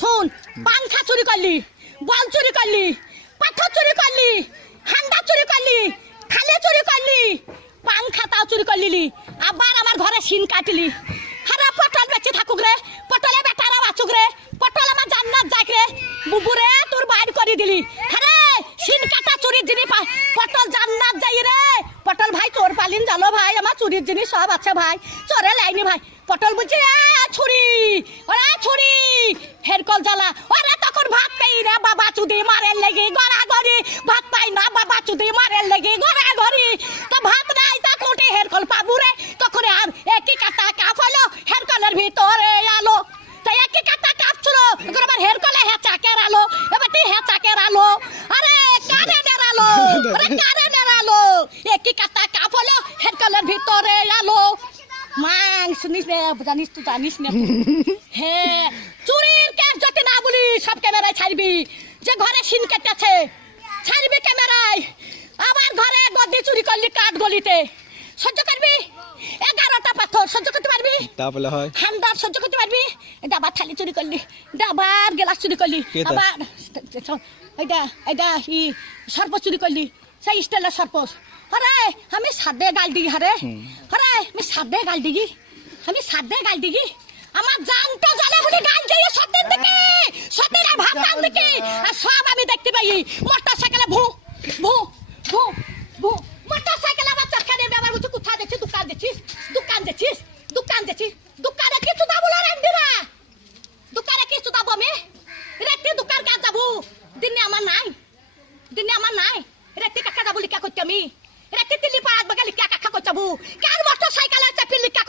শুন, পাংখা চুরি করলি, বল চুরি করলি, পাথর চুরি করলি, হান্ডা চুরি করলি, থালে চুরি করলি, পাংখাটাও চুরি করলি, আবার আমার ঘরে সিন কাটলি। হারা পটল বেঁচে থাকুক রে, পটলে বেটারা বাঁচুক রে, পটল আমার জান্নাত যাক রে, বুবুরে তোর বাইর করে দিলি। হ্যাঁ সিন কাটা চুরির জিনিস পটল জান্নাত যাই রে। পটল ভাই চোর পালিন জানো ভাই, আমার চুরির জিনিস সব আছে ভাই, চোরে লাইনি ভাই। পটল বুঝছি ছুরি, ওরা ছুরি হেরকল জ্বালা, ওরা তখন ভাত পাই না বাবা চুদি মারের লেগে গড়াগড়ি, ভাত পাই না বাবা চুদি মারের লেগে গড়াগড়ি। তো ভাত নাই তা কোটে হেরকল পাবু রে, তখন আর একই কাটা কাপ হলো হেরকলের ভিতরে আলো। তাই একই কাটা কাপ ছিল, আবার হেরকলে হেঁচাকের আলো, এবার হেঁচাকের আলো। আরে কারে নেড়ালো, আরে কারে নেড়ালো, একই কাটা কাপ হলো হেরকলের ভিতরে আলো। মাং শুনিস না, জানিস তুই জানিস না। হ্যাঁ চুরির কেস যদি না বলি সব ক্যামেরায় ছাড়বি, যে ঘরে সিন কেটেছে ছাড়বি ক্যামেরায়। আমার ঘরে গদি চুরি করলি কাঠ গলিতে, সহ্য করবি? 11টা পাথর সহ্য করতে পারবি? তাহলে হয় হান্ডার সহ্য করতে পারবি? ডাবার থালি চুরি করলি, ডাবার গ্লাস চুরি করলি, আবার এইটা ই সর্প চুরি করলি, সেই স্টাইলের সর্প। আরে আমি সাদে গাল দিগি, হারে আরে আমি সাদে গাল দিগি, আমি সাদে গাল দিগি। আমার জানটা জানে বলে গাল দিয়ে সত্যের দিকে, সত্যের ভাবনার দিকে, আর সব আমি দেখতে পাই। মোটর সাইকেলে ভু ভু ভু ভু, মোটর সাইকেল আবার চাকা নিয়ে ব্যবহার করছি। কোথায় যাচ্ছিস? দোকান যাচ্ছিস, দোকান যাচ্ছিস, দোকান যাচ্ছিস, দোকানে কিছু দাবো না রাখবি না, দোকানে কিছু দাবো আমি রেখে দোকান কাজ যাবো। দিনে আমার নাই, দিনে আমার নাই, রেখে কাকা যাবো লিখা করতে আমি, রেখে দিল্লি পাড়াত বাগালি কাকা করতে যাবো, কার মোটর সাইকেল আছে পিল্লি কাকা